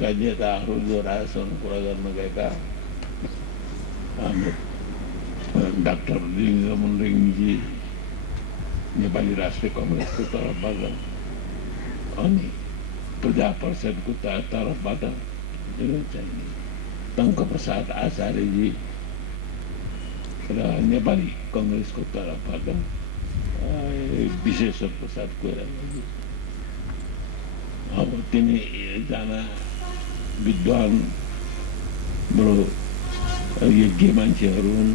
विपक्षका नेताहरू जो राजसँग कुरा गर्न गएका हाम्रो डाक्टर लिङ्गमन रेग्मीजी नेपाली राष्ट्रिय कङ्ग्रेसको तर्फबाट अनि प्रजा परिषदको तर्फबाट चाहिँ टङ्कप्रसाद आचार्यजी र नेपाली कङ्ग्रेसको तर्फबाट विश्वेश्वर प्रसाद कोइरालाजी, अब तिनैजना विद्वान बडो योग्य मान्छेहरू हुन्।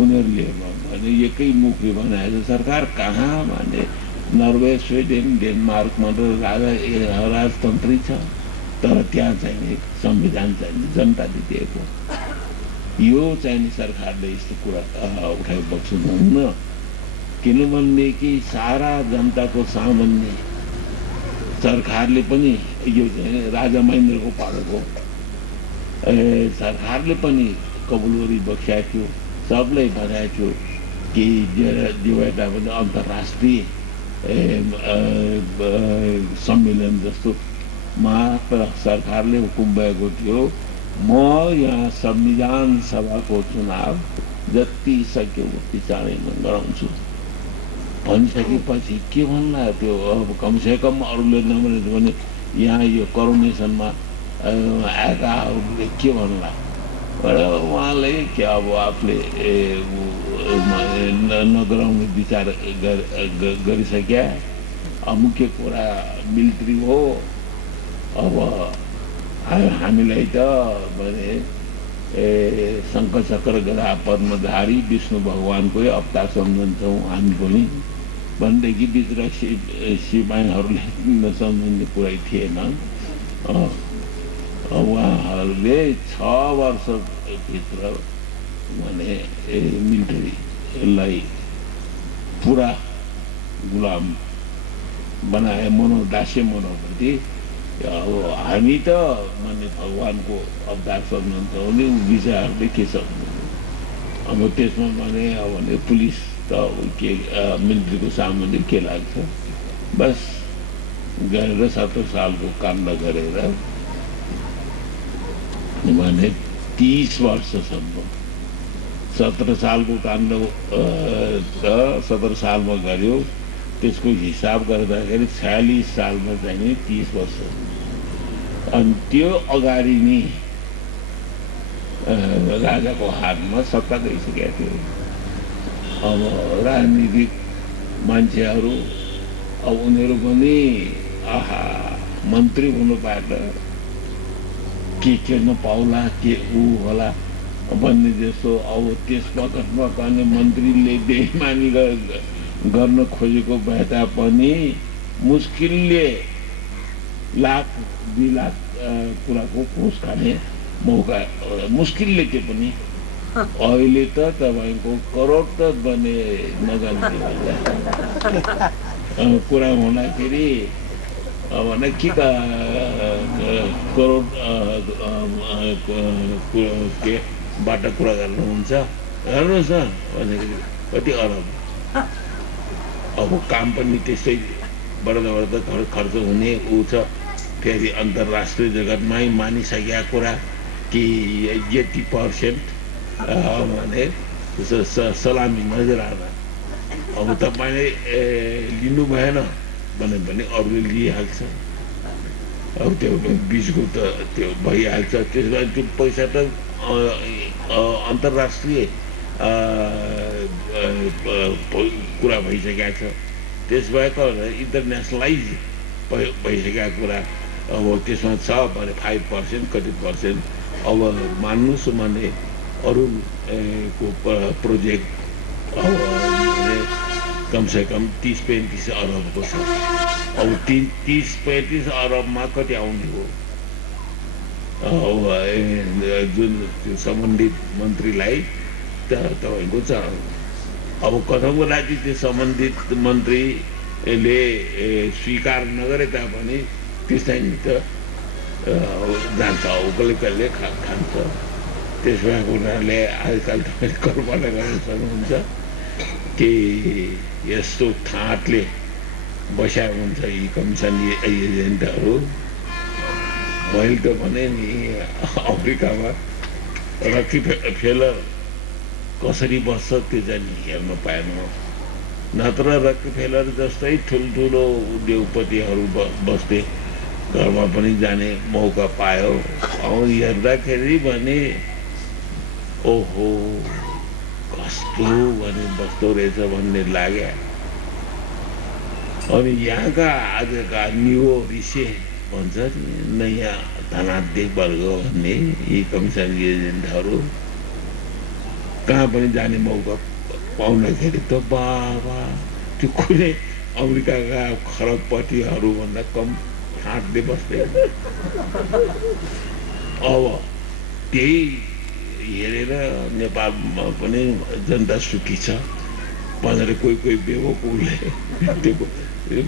उनीहरूले भने एकै मुखले भनेको सरकार कहाँ भने नर्वे, स्विडेन, डेनमार्कमा त राजतन्त्रै छ, तर त्यहाँ चाहिँ संविधान चाहिँ जनताले दिएको, यो चाहिँ सरकारले यस्तो कुरा उठाइबक्सुनुहुन्न। किनभने कि सारा जनताको सामान्य सरकारले पनि यो चाहिँ राजा महेन्द्रको पालोको सरकारले पनि कबुलगरी बक्स्याएको थियो, सबलाई भनेको थियो कि दुईवटा पनि अन्तर्राष्ट्रिय सम्मेलन जस्तोमा सरकारले हुकुम भएको थियो, म यहाँ संविधान सभाको चुनाव जति सक्यो उति चाँडै गराउँछु भनिसकेपछि के भन्ला त्यो अब कमसेकम अरूले नभने भने यहाँ यो करोनेसनमा आएकाहरूले के भन्ला, उहाँले के अब आफूले नगराउने विचार गरिसक्या। मुख्य कुरा मिलिट्री हो। अब हामीलाई त भने शङ्खचक्र गदा पद्मधारी विष्णु भगवानकै अवतार सम्झन्छौँ हामी पनि भनेदेखि भित्र सिपाहीहरूले नसम्झिने कुरै थिएन। उहाँहरूले 6 वर्षभित्र भने मिलिटरीलाई पुरा गुलाम बनाए, मनोदास्य मनोप्रति। अब हामी त माने भगवानको अवतार सम्झन्छौँ नि विषयहरूले के सक्नु। अब त्यसमा भने अब भने पुलिस त के मिलिट्रीको सामुन्ने के लाग्छ, बस गरेर 17 सालको काण्ड गरेर भने 30 वर्षसम्म 17 सालको काण्ड 17 सालमा गर्यो, त्यसको हिसाब गर्दाखेरि 46 सालमा चाहिँ 30 वर्ष। अनि त्यो अगाडि नै राजाको हातमा सत्ता गइसकेको थियो। अब राजनीतिक मान्छेहरू अब उनीहरू पनि आहा मन्त्री हुनु पाएर के नपाउला, के ऊ होला भन्ने जस्तो। अब त्यस वखतमा पनि मन्त्रीले बेइमानी गर्न खोजेको भए तापनि मुस्किलले 1,00,000-2 लाख कुराको घुस खाने मौका मुस्किलले त्यो पनि। अहिले त तपाईँको करोड त बने नगर्ने कुरा हुँदाखेरि अब के करोड केबाट कुरा गर्नुहुन्छ हेर्नुहोस् न भनेदेखि कति अरब। अब काम पनि त्यस्तै बढ्दा खर्च हुने ऊ छ। फेरि अन्तर्राष्ट्रिय जगतमै मानिसकेका कुरा कि 80% भने सलामी नजराना। अब तपाईँले लिनु भएन भने पनि अरूले लिइहाल्छ। अब त्यो बिचको त त्यो भइहाल्छ। त्यसमा त्यो पैसा त अन्तर्राष्ट्रिय कुरा भइसकेको छ। त्यसबाहेक इन्टरनेसनलाइज भइसकेका कुरा अब त्यसमा छ भने 5% कति पर्सेन्ट। अब मान्नुहोस् भने अरू को प्रोजेक्ट अब कमसेकम 30-35 अरबको छ। अब 30-35 अरबमा कति आउने हो। जुन सम्बन्धित मन्त्रीलाई तपाईँको छ। अब कथमको लागि त्यो सम्बन्धित मन्त्रीले स्वीकार नगरे तापनि त्यसलाई त जान्छ, कसले कसले खान्छ। त्यसमा उनीहरूले आजकल तपाईँले कल्पना गर्न सक्नुहुन्छ कि यस्तो ठाँटले बस्या हुन्छ यी कमिसन एजेन्टहरू। म मैले त भने नि अफ्रिकामा रकी फेलर कसरी बस्छ त्यो चाहिँ नि हेर्न पाएन। नत्र रकी फेलर जस्तै ठुल्ठुलो उद्योगपतिहरू बस्थे घरमा पनि जाने मौका पायो। हेर्दाखेरि भने ओहो कस्तो भने बस्दो रहेछ भन्ने लाग्यो। अनि यहाँका आजका न्यू रिसे भन्छ नि नयाँ धनाढ्य वर्ग भन्ने यी कमिसन एजेन्टहरू कहाँ पनि जाने मौका पाउँदाखेरि त बाबा त्यो कुनै अमेरिकाका खरबपतिहरूभन्दा कम फाँट्दै बस्दै। अब त्यही हेरेर नेपालमा पनि जनता सुखी छ भनेर कोही बेवकुफले त्यो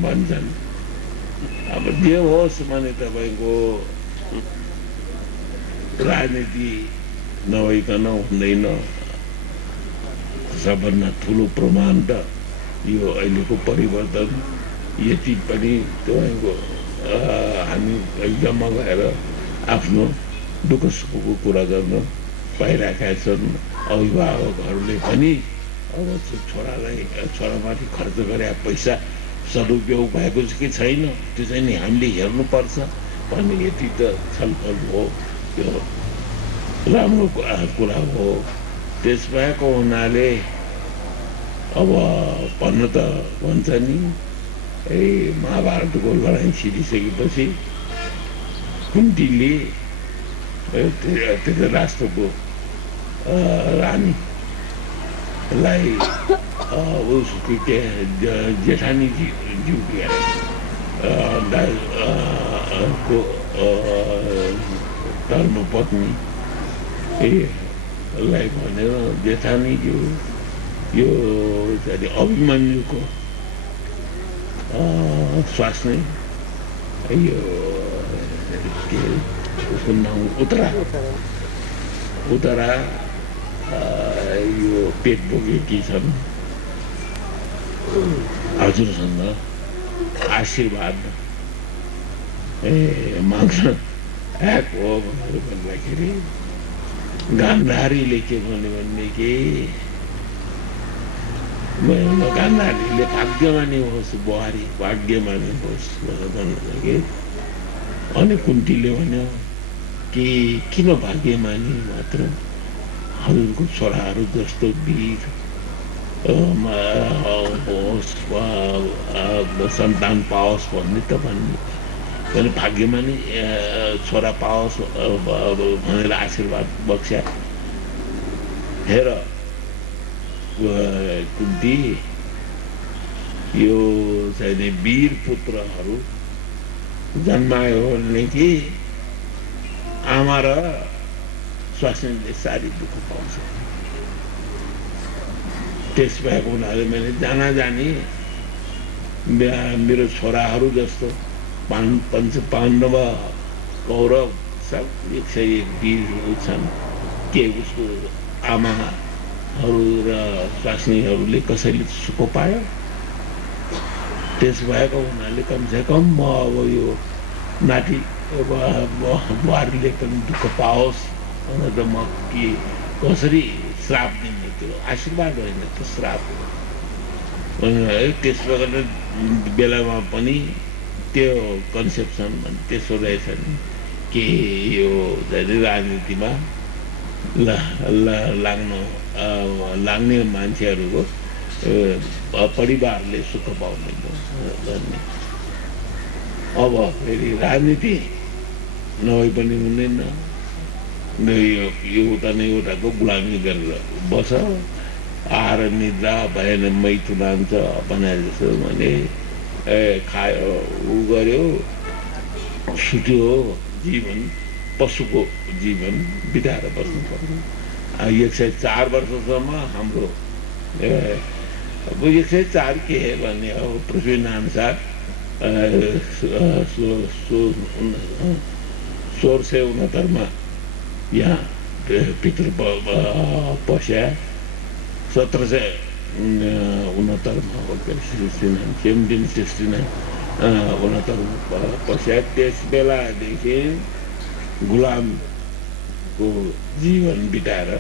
भन्छन्। अब जे होस् भने तपाईँको राजनीति नभइकन हुँदैन। सबभन्दा ठुलो प्रमाण त यो अहिलेको परिवर्तन यति पनि तपाईँको हामी जम्मा भएर आफ्नो दुःख सुखको कुरा गर्न पाइरहेका छन्। अभिभावकहरूले पनि अब छोरामाथि खर्च गरे पैसा सदुपयोग भएको छ कि छैन त्यो चाहिँ नि हामीले हेर्नुपर्छ भन्ने यति त छलफल हो। त्यो राम्रो कुरा हो। त्यसबाहेक हुनाले अब भन्न त भन्छ नि महाभारतको लडाइँ छिरिसकेपछि कुन्तीले धृतराष्ट्रको रानीलाई उसको के जेठानी ज्यू को धर्मपत्नी लाई भनेर जेठानी ज्यू यो अभिमन्युको स्वास्नी यो के उसको नाम उत्तरा यो पेट बोकेकी छन्। हजुरसँग आशीर्वाद माग्न आएको हो भनेर भन्दाखेरि गान्धारीले के भन्यो भनेदेखि गान्धारीले भाग्यमानी होस् बुहारी भाग्यमानी होस् भनेर भन्दाखेरि अनि कुन्तीले भन्यो कि किन भाग्यमानी मात्र हजुरको छोराहरू जस्तो वीर होस् सन्तान पाओस् भन्ने त भन्ने भाग्यमानी छोरा पाओस् भनेर आशीर्वाद बक्स्या। हेर कुन्ती यो चाहिँ वीर पुत्रहरू जन्मायो भनेदेखि आमा र स्वास्नीले साह्रै दुःख पाउँछ। त्यसबाहेक हुनाले मैले जानी मेरो छोराहरू जस्तो पञ्च पाण्डव कौरव सब 101 वीरहरू छन् के उसको आमाहरू र स्वास्नीहरूले कसैले सुख पायो। त्यसबाहेक हुनाले कमसेकम म अब यो नाति बुहारीले पनि दुःख पाओस् भनेर त म के कसरी श्राप दिने त्यो आशीर्वाद होइन त्यो श्राप हो। त्यसो बेलामा पनि त्यो कन्सेप्सन त्यसो रहेछ नि कि यो राजनीतिमा लाग्ने मान्छेहरूको परिवारले सुख पाउने भन्ने। अब फेरि राजनीति नभए पनि हुँदैन। एउटा न एउटाको गुलामी गरेर बस आहार निद्रा भएन मैथुनान्छ बनाए जस्तो भने खायो उ गर्यो सुत्यो जीवन पशुको जीवन बिताएर बस्नु पर्यो। 104 वर्षसम्म हाम्रो अब 104 के भन्ने अब पृथ्वीनानुसार 1669 यहाँ पितृ पस्या 1769 पश्चात त्यस बेलादेखि गुलामको जीवन बिताएर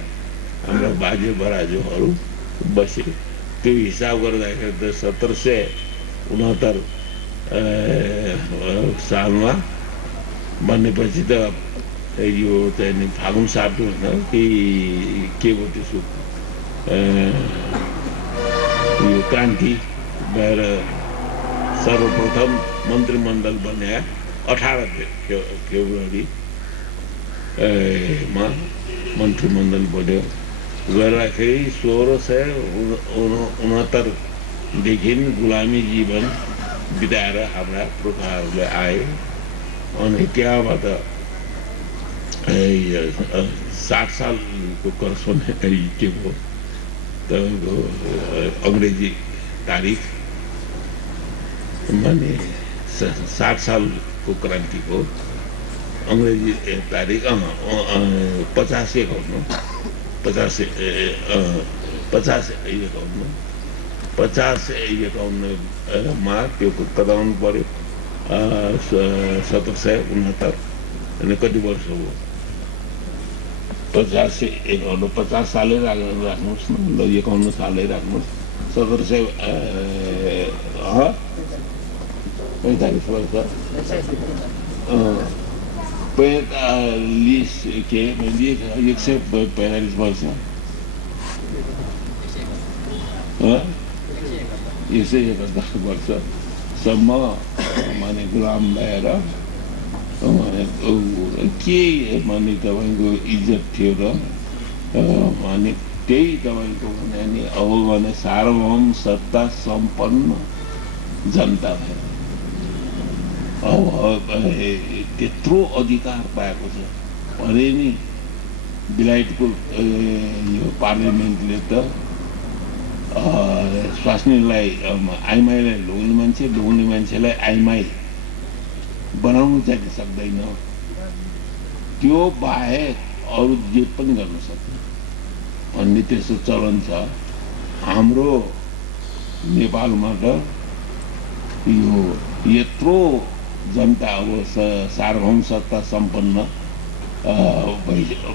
हाम्रा बाजे बराजुहरू बसे। त्यो हिसाब गर्दाखेरि त 1769 सालमा भनेपछि त यो चाहिँ नि फागुन 7 होइन कि के भयो त्यसको यो क्रान्ति भएर सर्वप्रथम मन्त्रीमण्डल बन्या 18 फेब्रुअरी मा मन्त्रीमण्डल बन्यो। गर्दाखेरि 1669देखि गुलामी जीवन बिताएर हाम्रा पुर्खाहरूले आए। अनि त्यहाँबाट 60 सालको करस्पोन्डेन्ट के भयो तपाईँको अङ्ग्रेजी तारिख माने 60 सालको क्रान्तिको अङ्ग्रेजी तारिख 50-51मा त्यो कदाउनु पर्यो। 1769 अनि कति वर्ष हो 50 सालै राख्नुहोस् न, ल 51 सालै राख्नुहोस्। 1745 वर्ष 45 के 145 वर्ष 151 वर्षसम्म माने गुलाम भएर के माने तपाईँको इज्जत थियो र माने त्यही तपाईँको भने नि अब भने सार्वभौम सत्ता सम्पन्न जनता भयो। अब त्यत्रो अधिकार पाएको छ भने नि बेलायतको यो पार्लियामेन्टले त स्वास्नीलाई आइमाईलाई लोग्ने मान्छेलाई आइमाई बनाउनु चाहिँ सक्दैन। त्यो बाहेक अरू जे पनि गर्न सक्छ भन्ने त्यस्तो चलन छ। हाम्रो नेपालमा त यो यत्रो जनता अब सार्वभौम सत्ता सम्पन्न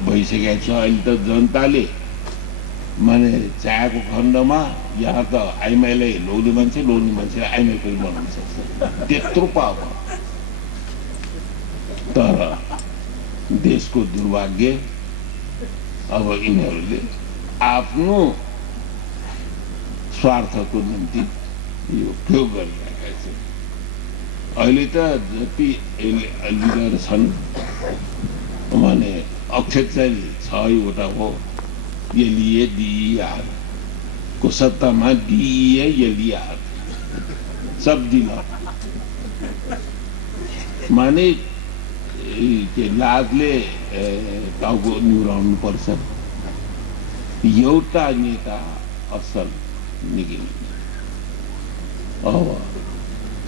भइसकेको छ। अहिले त जनताले माने चाहेको खण्डमा यहाँ त आइमाईलाई लोग्ने मान्छेलाई आइमाई पनि बनाउन सक्छ, त्यत्रो पावर। तर देशको दुर्भाग्य अब यिनीहरूले आफ्नो स्वार्थको निम्ति यो प्रयोग गरिरहेका छन्। अहिले त जति लिडर छन् माने अक्षर चाहिँ 6वटा हो। एलडीए डीईआर को सत्तामा डीईए एलडीआर सब डीलर माने के लाजले टाउको निहुराउनु पर्छ। एउटा नेता असल निक्लिन्छ। अब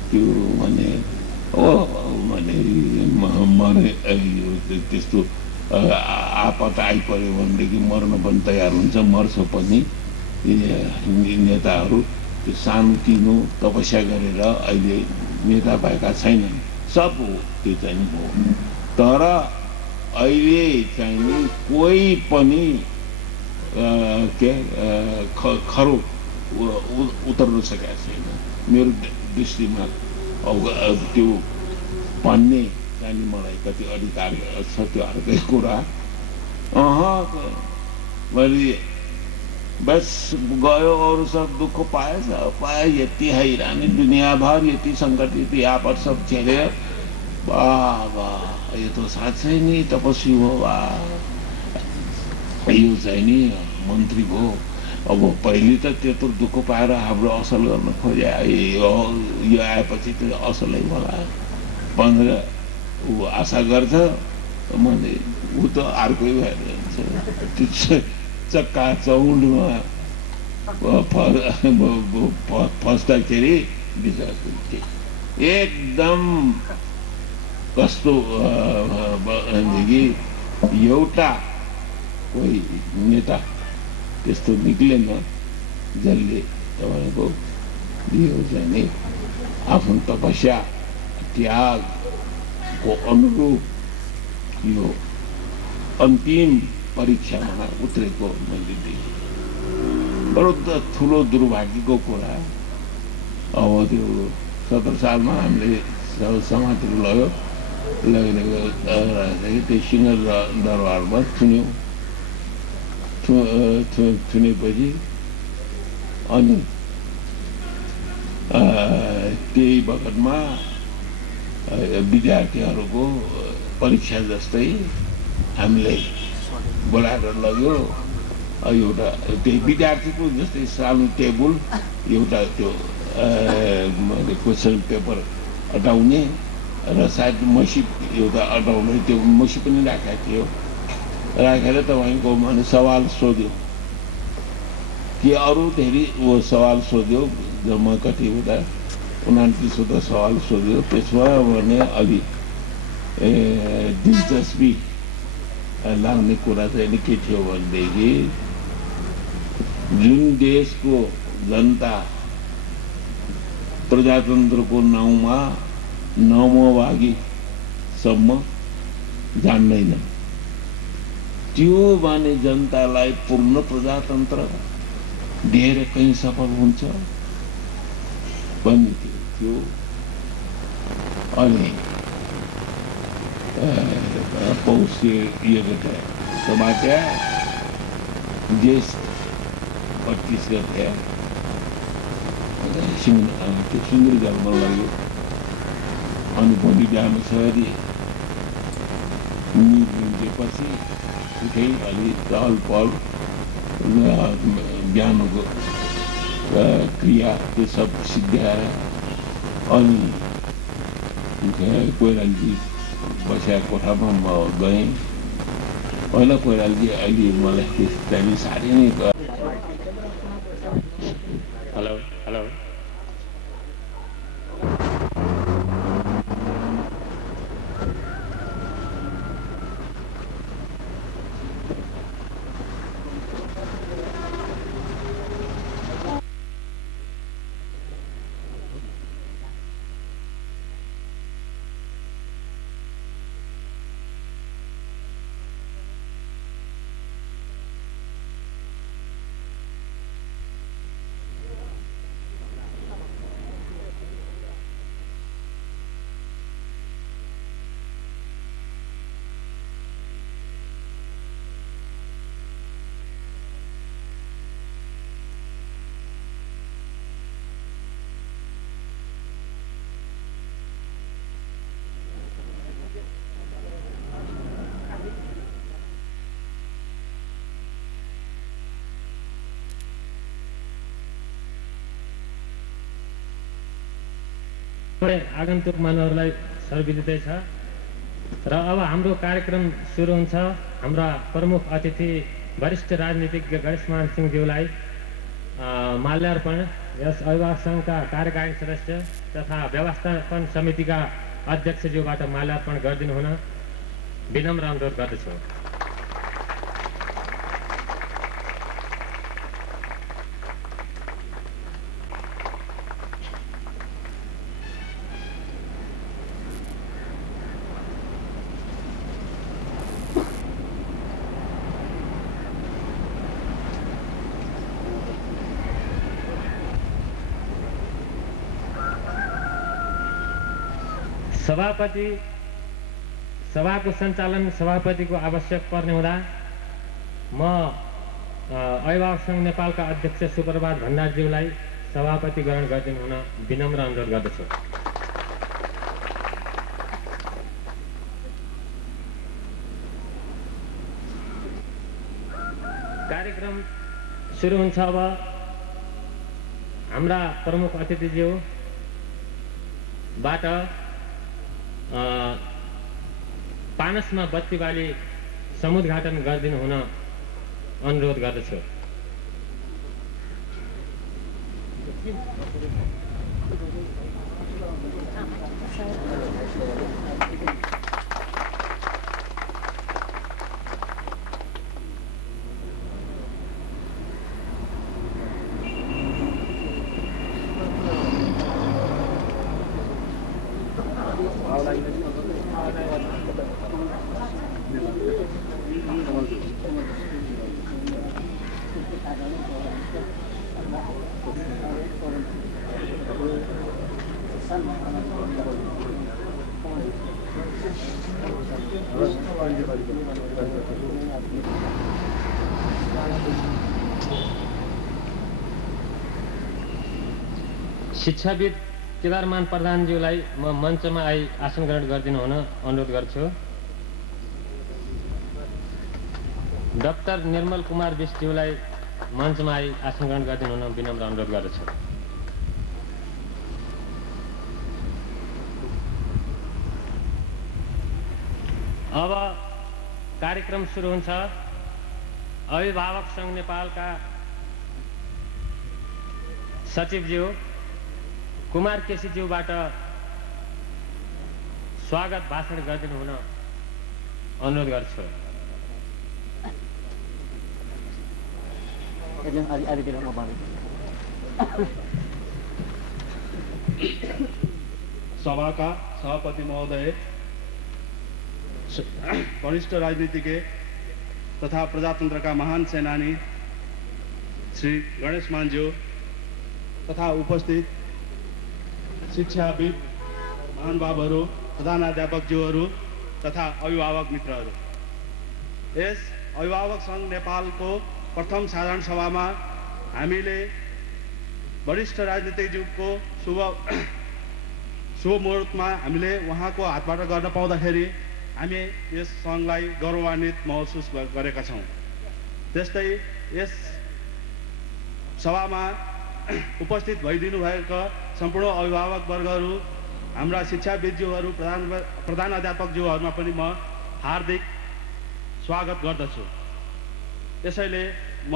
त्यो भने मरे त्यस्तो आपत आइपर्यो भनेदेखि मर्न पनि तयार हुन्छ, मर्छ पनि। नेताहरू त्यो सानोतिनो तपस्या गरेर अहिले नेता भएका छैनन्, सब हो त्यो चाहिँ हो। तर अहिले चाहिँ कोही पनि के खरो उतर्न सकेको छैन मेरो दृष्टिमा। अब त्यो भन्ने चाहिँ मलाई कति अधिकार छ त्यो अर्कै कुरा। मैले बस गयो, अरू सब दुःख पाएछ यति हैरानी दुनियाँभर यति सङ्कट यति आपत सब झेलेर बाबा यो त साँच्चै नि तपस्वी हो बा, यो चाहिँ नि मन्त्री भयो। अब पहिले त त्यत्रो दुःख पाएर हाम्रो असल गर्न खोजे, यो आएपछि त असलै होला भनेर ऊ आशा गर्छ। मैले ऊ त अर्कै भएर जान्छ। त्यो चक्का चौडमा फस्दाखेरि एकदम कस्तो एउटा कोही नेता त्यस्तो निक्लेन जसले तपाईँको यो चाहिँ नि आफ्नो तपस्या त्यागको अनुरूप यो अन्तिम परीक्षामा उत्रेको मैले देखेँ। बडो ठुलो दुर्भाग्यको कुरा। अब त्यो 17 सालमा हामीले समातेर लग्यो, त्यो सिंह दरबारमा थुनेपछि अनि त्यही बखतमा विद्यार्थीहरूको परीक्षा जस्तै हामीलाई बोलाएर लग्यो। एउटा त्यही विद्यार्थीको जस्तै सानो टेबल, एउटा त्यो क्वेसन पेपर अटाउने र सायद मसी एउटा अटाउने, त्यो मसी पनि राखेको थियो। राखेर तपाईँको माने सवाल सोध्यो कि अरू धेरै सवाल सोध्यो, जम्मा कति हुँदा 29वटा सवाल सोध्यो। त्यसमा भने अलि दिलचस्पी लाग्ने कुरा चाहिँ के थियो भनेदेखि जुन देशको जनता प्रजातन्त्रको नाउँमा नमोभागीसम्म जान्दैन, त्यो माने जनतालाई पूर्ण प्रजातन्त्र दिएर कहीँ सफल हुन्छ भन्ने थियो। अनि पौष यो समात्या ज्येष्ठ 25 गते त्यो सुन्दर जलमा लाग्यो। अनि भोलि बिहानसरी निस्केपछि उठै अलि चहल पहल बिहानको क्रिया त्यो सब सिद्ध्याएर अनि कोइरालाजी बसेको कोठामा म गएँ। पहिला कोइरालाजी अहिले मलाई त्यहाँदेखि साह्रै नै हेलो हेलो आगन्तुक मानवहरूलाई सर्वविदितै छ र अब हाम्रो कार्यक्रम सुरु हुन्छ। हाम्रा प्रमुख अतिथि वरिष्ठ राजनीतिज्ञ गणेशमान सिंहज्यूलाई माल्यार्पण, यस अभिभावक सङ्घका कार्यकारी सदस्य तथा व्यवस्थापन समितिका अध्यक्षज्यूबाट माल्यार्पण गरिदिनु हुन विनम्र अनुरोध गर्दछु। सभापति सभाको सञ्चालन सभापतिको आवश्यक पर्ने हुँदा म अभिभावक सङ्घ नेपालका अध्यक्ष सुप्रभात भण्डारज्यूलाई सभापति ग्रहण गरिदिनु हुन विनम्र अनुरोध गर्दछु। कार्यक्रम सुरु हुन्छ। अब हाम्रा प्रमुख अतिथिज्यूबाट पानसमा बत्ती बाली समुद्घाटन गरिदिनु हुन अनुरोध गर्दछु। शिक्षाविद केदारमान प्रधानज्यूलाई म मञ्चमा आई आसन ग्रहण गरिदिनु हुन अनुरोध गर्छु। डाक्टर निर्मल कुमार बिष्टज्यूलाई मञ्चमा आई आसन ग्रहण गरिदिनु हुन विनम्र अनुरोध गर्दछु। अब कार्यक्रम सुरु हुन्छ। अभिभावक सङ्घ नेपालका सचिवज्यू कुमार केसीज्यूबाट स्वागत भाषण गरिदिनु हुन अनुरोध गर्छु। सभाका सभापति महोदय, वरिष्ठ राजनीतिज्ञ तथा प्रजातन्त्रका महान सेनानी श्री गणेश मानज्यू तथा उपस्थित शिक्षाविद महानुभावहरू, प्रधानाध्यापकज्यूहरू तथा अभिभावक मित्रहरू, यस अभिभावक सङ्घ नेपालको प्रथम साधारण सभामा हामीले वरिष्ठ राजनीतिज्यूको शुभ मुहुर्तमा हामीले उहाँको हातबाट गर्न पाउँदाखेरि हामी यस सङ्घलाई गौरवान्वित महसुस गरेका छौँ। त्यस्तै यस सभामा उपस्थित भइदिनु भएका सम्पूर्ण अभिभावक वर्गहरू, हाम्रा शिक्षाविदज्यूहरू, प्रधानाध्यापकज्यूहरूमा पनि म हार्दिक स्वागत गर्दछु। त्यसैले म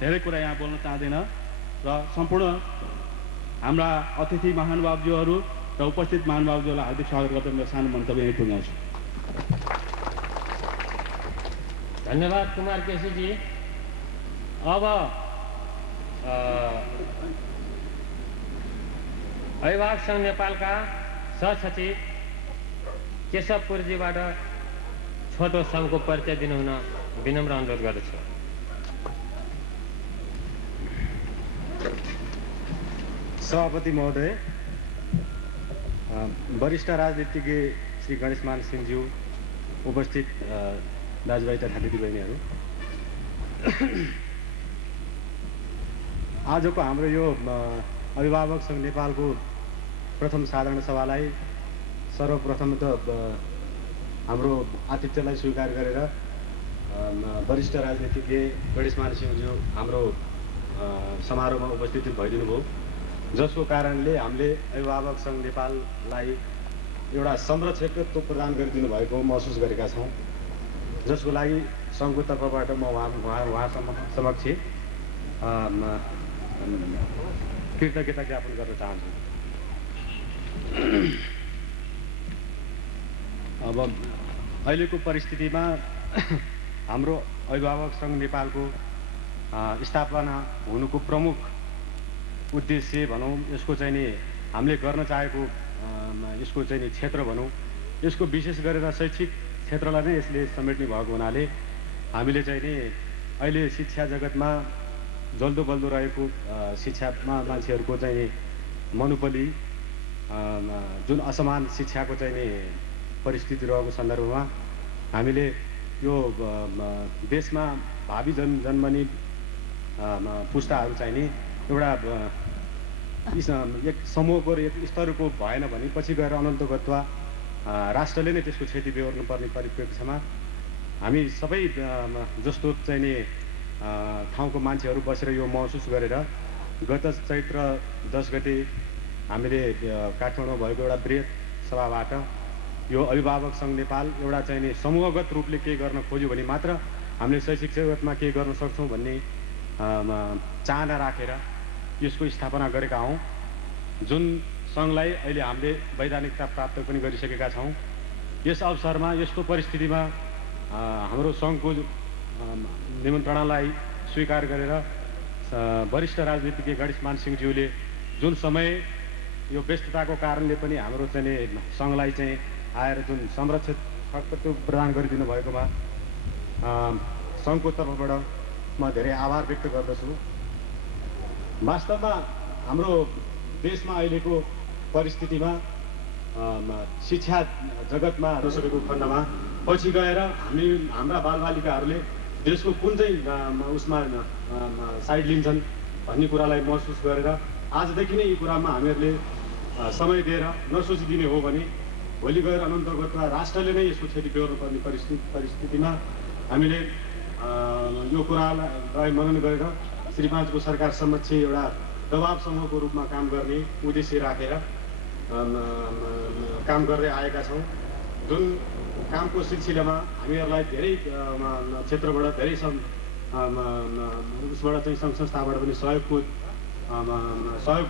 धेरै कुरा यहाँ बोल्न चाहदिनँ र सम्पूर्ण हाम्रा अतिथि महानुभावज्यूहरू र उपस्थित महानुभावज्यूलाई हार्दिक स्वागत गर्दै मेरो सानो मन्तव्य यहीँ टुङ्ग्याउँछु। धन्यवाद कुमार केसीजी। अब अभिभावक सङ्घ नेपालका सहसचिव केशवपुरजीबाट छोटो सङ्घको परिचय दिनु हुन विनम्र अनुरोध गर्दछु। सभापति महोदय, वरिष्ठ राजनीतिज्ञ श्री गणेशमान सिंहज्यू, उपस्थित दाजुभाइ तथा दिदीबहिनीहरू, आजको हाम्रो यो अभिभावक सङ्घ नेपालको प्रथम साधारण सभालाई सर्वप्रथम त हाम्रो आतिथ्यलाई स्वीकार गरेर वरिष्ठ राजनीतिज्ञ गणेशमान सिंहज्यू हाम्रो समारोहमा उपस्थित भइदिनु भयो, जसको कारणले हामीले अभिभावक सङ्घ नेपाललाई एउटा संरक्षकत्व प्रदान गरिदिनु भएको महसुस गरेका छौँ, जसको लागि सङ्घको तर्फबाट म उहाँ समक्ष कृतज्ञता ज्ञापन गर्न चाहन्छु। अब अहिलेको परिस्थितिमा हाम्रो अभिभावक सङ्घ नेपालको स्थापना हुनुको प्रमुख उद्देश्य भनौँ, यसको चाहिँ नि हामीले गर्न चाहेको यसको चाहिँ नि क्षेत्र भनौँ, यसको विशेष गरेर शैक्षिक क्षेत्रलाई नै यसले समेट्ने भएको हुनाले हामीले चाहिँ नि अहिले शिक्षा जगतमा जल्दो बल्दो रहेको शिक्षामा मान्छेहरूको चाहिँ नि मनोबली, जुन असमान शिक्षाको चाहिँ नि परिस्थिति रहेको सन्दर्भमा हामीले यो देशमा भावी जन्मने पुस्ताहरू चाहिँ नि एउटा एक समूहको एक स्तरको भएन भने पछि गएर अनन्तगत्वा राष्ट्रले नै त्यसको क्षति बेहोर्नुपर्ने परिप्रेक्ष्यमा हामी सबै जस्तो चाहिँ नि ठाउँको मान्छेहरू बसेर यो महसुस गरेर गत चैत्र 10 गते हामीले काठमाडौँमा भएको एउटा बृहत सभाबाट यो अभिभावक सङ्घ नेपाल एउटा चाहिँ नि समूहगत रूपले केही गर्न खोज्यो भने मात्र हामीले शैक्षिक जगतमा केही गर्न सक्छौँ भन्ने चाहना राखेर यसको स्थापना गरेका हौँ, जुन सङ्घलाई अहिले हामीले वैधानिकता प्राप्त पनि गरिसकेका छौँ। यस अवसरमा यस्तो परिस्थितिमा हाम्रो सङ्घको निमन्त्रणालाई स्वीकार गरेर वरिष्ठ राजनीतिज्ञ गणेशमान सिंहज्यूले जुन समय यो व्यस्तताको कारणले पनि हाम्रो चाहिँ सङ्घलाई चाहिँ आएर जुन संरक्षकत्व प्रदान गरिदिनु भएकोमा सङ्घको तर्फबाट म धेरै आभार व्यक्त गर्दछु। वास्तवमा हाम्रो देशमा अहिलेको परिस्थितिमा शिक्षा जगतमा नसकेको खण्डमा पछि गएर हाम्रा बालबालिकाहरूले देशको कुन चाहिँ उसमा साइड लिन्छन् भन्ने कुरालाई महसुस गरेर आजदेखि नै यी कुरामा हामीहरूले समय दिएर नसोचिदिने हो भने भोलि गएर अनन्त गतमा राष्ट्रले नै यसको क्षति बेहोर्नुपर्ने परिस्थितिमा हामीले यो कुरालाई मनन गरेर श्री 5 को सरकार समक्ष एउटा दबाव समूहको रूपमा काम गर्ने उद्देश्य राखेर काम गर्दै आएका छौँ। जुन कामको सिलसिलामा हामीहरूलाई धेरै क्षेत्रबाट धेरै उसबाट चाहिँ सङ्घ संस्थाबाट पनि सहयोग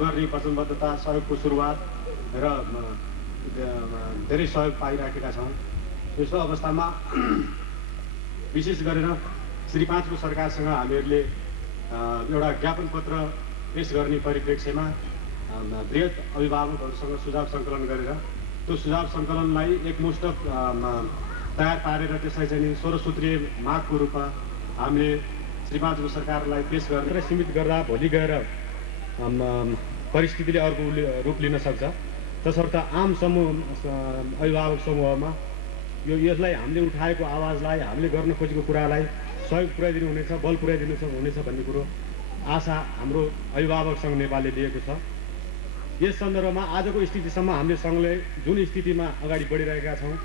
गर्ने वचनबद्धता, सहयोगको सुरुवात र धेरै सहयोग पाइराखेका छौँ। यस्तो अवस्थामा विशेष गरेर श्री 5 को सरकारसँग हामीहरूले एउटा ज्ञापन पत्र पेश गर्ने परिप्रेक्ष्यमा वृहत अभिभावकहरूसँग सुझाव सङ्कलन गरेर त्यो सुझाव सङ्कलनलाई एकमुष्ट तयार पारेर त्यसलाई चाहिँ 16 सूत्रीय मागको रूपमा हामीले श्री 5 को सरकारलाई पेश गरेर सीमित गर्दा भोलि गएर परिस्थितिले अर्को रूप लिन सक्छ। तसर्थ आम समूह अभिभावक समूहमा यसलाई हामीले उठाएको आवाजलाई, हामीले गर्न खोजेको कुरालाई सहयोग पुर्याइदिनु हुनेछ, बल पुर्याइदिनु हुनेछ भन्ने कुरो आशा हाम्रो अभिभावक सङ्घ नेपालले लिएको छ। यस सन्दर्भमा आजको स्थितिसम्म हामीले सङ्घले जुन स्थितिमा अगाडि बढिरहेका छौँ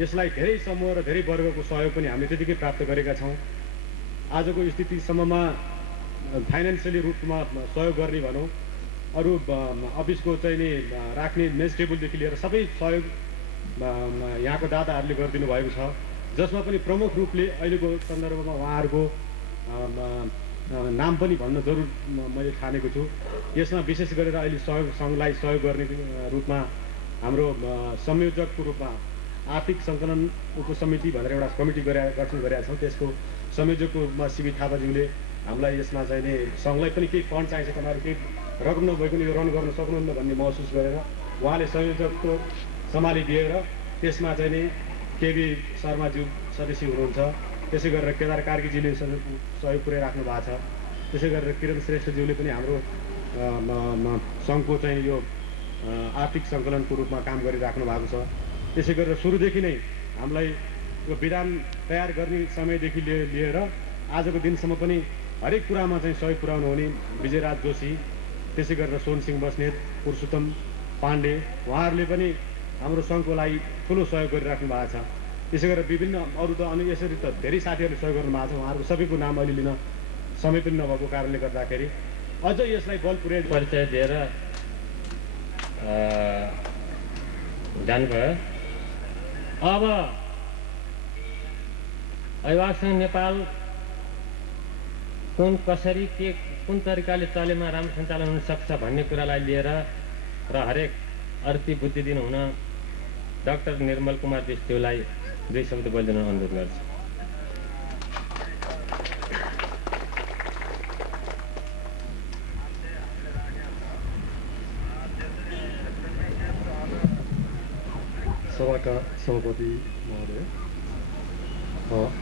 यसलाई धेरै समूह र धेरै वर्गको सहयोग पनि हामीले त्यतिकै प्राप्त गरेका छौँ। आजको स्थितिसम्ममा फाइनेन्सियली रूपमा सहयोग गर्ने भनौँ, अरू अफिसको चाहिँ नि राख्ने मेज टेबलदेखि लिएर सबै सहयोग यहाँको दाताहरूले गरिदिनु भएको छ, जसमा पनि प्रमुख रूपले अहिलेको सन्दर्भमा उहाँहरूको नाम पनि भन्न जरुर मैले ठानेको छु। यसमा विशेष गरेर अहिले सङ्घलाई सहयोग गर्ने रूपमा हाम्रो संयोजकको रूपमा आर्थिक सङ्कलन उपसमिति भनेर एउटा कमिटी गठन गरेका छौँ। त्यसको संयोजकको रूपमा सिबी थापाज्यूले हामीलाई यसमा चाहिँ नि सङ्घलाई पनि केही फन्ड चाहिन्छ, तपाईँहरू केही रकम नभइकन यो रन गर्न सक्नुहुन्न भन्ने महसुस गरेर उहाँले संयोजकको सम्हालिदिएर त्यसमा चाहिँ नि केबी शर्माज्यू सदस्य हुनुहुन्छ, त्यसै गरेर केदार कार्कीजीले सहयोग पुर्याइराख्नु भएको छ, त्यसै गरेर किरण श्रेष्ठज्यूले पनि हाम्रो सङ्घको चाहिँ यो आर्थिक सङ्कलनको रूपमा काम गरिराख्नु भएको छ। त्यसै गरेर सुरुदेखि नै हामीलाई यो विधान तयार गर्ने समयदेखि लिएर आजको दिनसम्म पनि हरेक कुरामा चाहिँ सहयोग पुर्याउनु हुने विजयराज जोशी, त्यसै गरेर सोनसिंह बस्नेत, पुरुषोत्तम पाण्डे उहाँहरूले पनि हाम्रो सङ्घको लागि ठुलो सहयोग गरिराख्नु भएको छ। त्यसै गरेर विभिन्न अरू त अनि यसरी त धेरै साथीहरूले सहयोग गर्नु भएको छ, उहाँहरूको सबैको नाम अहिले लिन समय पनि नभएको कारणले गर्दाखेरि अझ यसलाई बल पुर्याइ परिचय दिएर जानुभयो। अब अभिभावक सङ्घ नेपाल कसरी कुन तरिकाले चलेमा राम्रो सञ्चालन हुन सक्छ भन्ने कुरालाई लिएर र हरेक अर्थी बुद्धि दिनु हुन डाक्टर निर्मल कुमार विष्टज्यूलाई 2 शब्द बोलिदिन अनुरोध गर्छु। सभाका सभापति महोदय,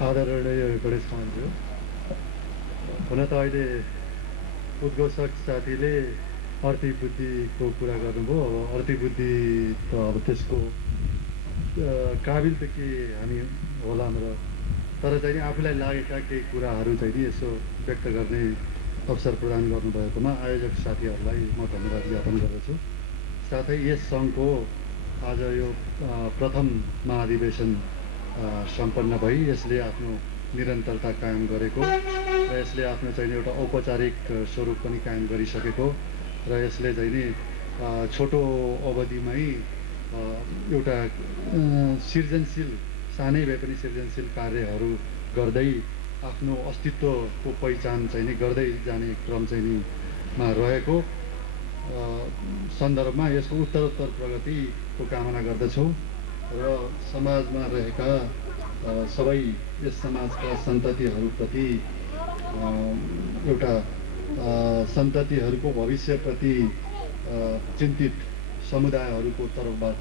आदरणीय गणेश मानज्यू, हुन त अहिले उद्घोषक साथीले अर्थी बुद्धिको कुरा गर्नुभयो। अब अर्थी बुद्धि त अब त्यसको काबिल त के हामी होला र, तर चाहिँ आफूलाई लागेका केही कुराहरू चाहिँ नि यसो व्यक्त गर्ने अवसर प्रदान गर्नुभएकोमा आयोजक साथीहरूलाई म धन्यवाद ज्ञापन गर्दछु। साथै यस सङ्घको आज यो प्रथम महाधिवेशन सम्पन्न भई यसले आफ्नो निरन्तरता कायम गरेको र यसले आफ्नो चाहिँ एउटा औपचारिक स्वरूप पनि कायम गरिसकेको र यसले चाहिँ नि छोटो अवधिमै एउटा सृजनशील, सानै भए पनि सृजनशील कार्यहरू गर्दै आफ्नो अस्तित्वको पहिचान चाहिँ नि गर्दै जाने क्रम चाहिँ नि मा रहेको सन्दर्भमा यसको उत्तरोत्तर प्रगतिको कामना गर्दछौँ र समाजमा रहेका सबै यस समाजका सन्ततिहरूप्रति एउटा सन्ततिहरूको भविष्यप्रति चिन्तित समुदायहरूको तर्फबाट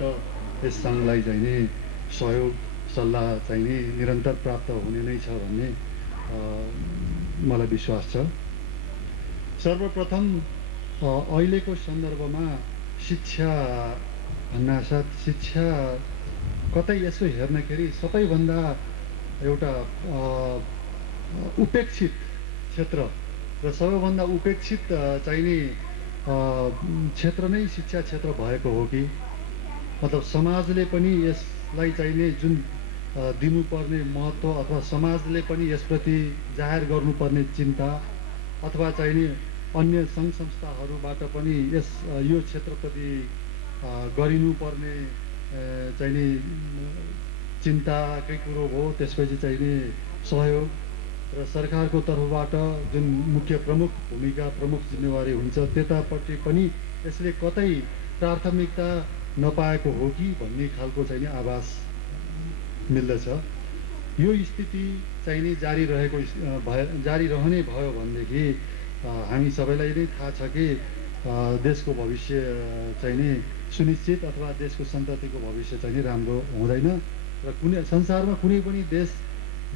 यस सङ्घलाई चाहिँ नि सहयोग सल्लाह चाहिँ नि निरन्तर प्राप्त हुने नै छ भन्ने मलाई विश्वास छ। सर्वप्रथम अहिलेको सन्दर्भमा शिक्षा भन्नासाथ शिक्षा कतै यसो हेर्दाखेरि सबैभन्दा एउटा उपेक्षित क्षेत्र र सबैभन्दा उपेक्षित चाहिने क्षेत्र नै शिक्षा क्षेत्र भएको हो कि मतलब समाजले पनि यसलाई चाहिने जुन दिनुपर्ने महत्त्व अथवा समाजले पनि यसप्रति जाहेर गर्नुपर्ने चिन्ता अथवा चाहिने अन्य सङ्घ संस्थाहरूबाट पनि यो क्षेत्रप्रति गरिनुपर्ने चाहिने चिन्ताकै कुरो हो। त्यसपछि चाहिने सहयोग र सरकारको तर्फबाट जुन मुख्य प्रमुख भूमिका प्रमुख जिम्मेवारी हुन्छ त्यतापट्टि पनि यसले कतै प्राथमिकता नपाएको हो कि भन्ने खालको चाहिने आभास मिल्दछ। यो स्थिति चाहिने जारी रहने भयो भनेदेखि हामी सबैलाई नै थाहा छ कि देशको भविष्य चाहिने सुनिश्चित अथवा देशको सन्ततिको भविष्य चाहिँ राम्रो हुँदैन र कुनै संसारमा कुनै पनि देश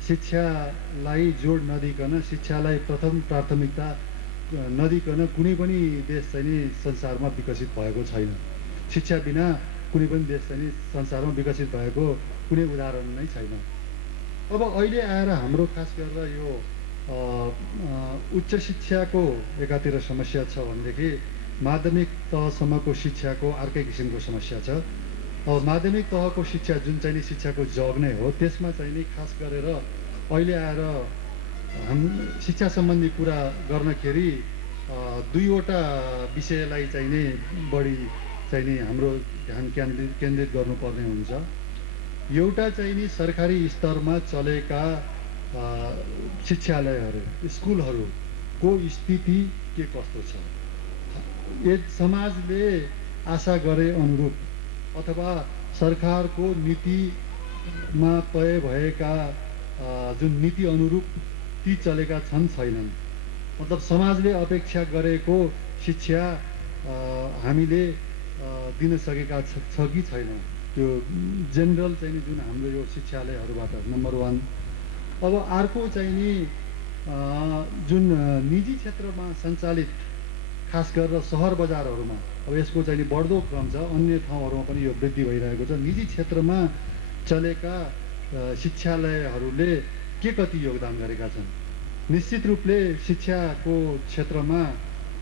शिक्षालाई जोड नदिकन शिक्षालाई प्रथम प्राथमिकता नदिकन कुनै पनि देश चाहिँ संसारमा विकसित भएको छैन। शिक्षा बिना कुनै पनि देश चाहिँ संसारमा विकसित भएको कुनै उदाहरण नै छैन। अब अहिले आएर हाम्रो खास गरेर यो उच्च शिक्षाको एकातिर समस्या छ भनेदेखि माध्यमिक तहसम्मको शिक्षाको अर्कै किसिमको समस्या छ। अब माध्यमिक तहको शिक्षा जुन चाहिँ शिक्षाको जग नै हो त्यसमा चाहिँ नि खास गरेर अहिले आएर शिक्षा सम्बन्धी कुरा गर्नखेरि दुईवटा विषयलाई चाहिँ नि बढी चाहिँ नि हाम्रो ध्यान केन्द्रित गर्नुपर्ने हुन्छ। एउटा चाहिँ नि सरकारी स्तरमा चलेका शिक्षालयहरू स्कुलहरूको स्थिति के कस्तो छ, समाजले आशा गरे अनुरूप अथवा सरकारको नीतिमा तय भएका जुन नीति अनुरूप ती चलेका छन् छैनन्। मतलब समाजले अपेक्षा गरेको शिक्षा हामीले दिन सकेका छ कि छैन, त्यो जेनरल चाहिँ जुन हाम्रो यो शिक्षालयहरूबाट नम्बर 1। अब अर्को चाहिँ नि जुन निजी क्षेत्रमा सञ्चालित खास गरेर सहर बजारहरूमा अब यसको चाहिँ बढ्दो क्रम छ, अन्य ठाउँहरूमा पनि यो वृद्धि भइरहेको छ। निजी क्षेत्रमा चलेका शिक्षालयहरूले के कति योगदान गरेका छन्? निश्चित रूपले शिक्षाको क्षेत्रमा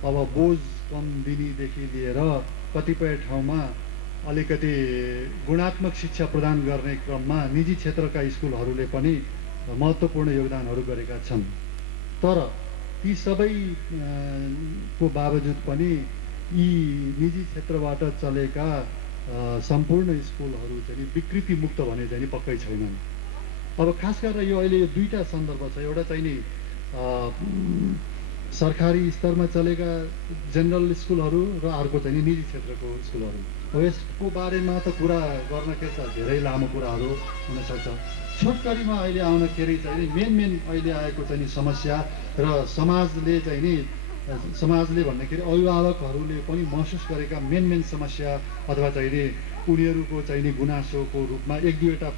अब बोझ कम दिनेदेखि लिएर कतिपय ठाउँमा अलिकति गुणात्मक शिक्षा प्रदान गर्ने क्रममा निजी क्षेत्रका स्कुलहरूले पनि महत्त्वपूर्ण योगदानहरू गरेका छन्। तर ती सबैको बावजुद पनि यी निजी क्षेत्रबाट चलेका सम्पूर्ण स्कुलहरू चाहिँ विकृति मुक्त भने चाहिँ पक्कै छैनन्। अब खास गरेर यो अहिले यो दुईटा सन्दर्भ छ, एउटा चाहिँ नि सरकारी स्तरमा चलेका जेनरल स्कुलहरू र अर्को चाहिँ निजी क्षेत्रको स्कुलहरू। अब यसको बारेमा त कुरा गर्नखेरि त धेरै लामो कुराहरू हुनसक्छ। छोटकरीमा अहिले आउनखेरि चाहिँ मेन अहिले आएको चाहिँ समस्या र समाजले चाहिँ नि समाजले भन्दाखेरि अभिभावकहरूले पनि महसुस गरेका मेन समस्या अथवा चाहिँ नि उनीहरूको चाहिँ नि गुनासोको रूपमा एक दुईवटा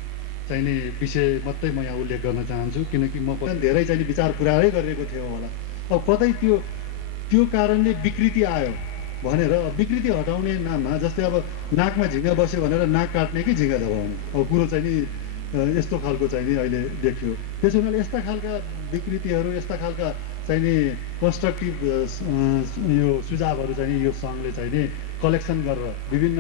चाहिँ नि विषय मात्रै म यहाँ उल्लेख गर्न चाहन्छु, किनकि म धेरै चाहिँ विचार पुरारै गरिएको थियो होला। अब कतै त्यो कारणले विकृति आयो भनेर विकृति हटाउने नाममा जस्तै अब नाकमा झिङ्गा बस्यो भनेर नाक काट्ने कि झिङ्गा दबाउने अब कुरो चाहिँ नि यस्तो खालको चाहिँ नि अहिले देखियो। त्यसो हुनाले यस्ता खालका विकृतिहरू यस्ता खालका चाहिँ नि कन्स्ट्रक्टिभ यो सुझावहरू चाहिँ यो सङ्घले चाहिँ नि कलेक्सन गरेर विभिन्न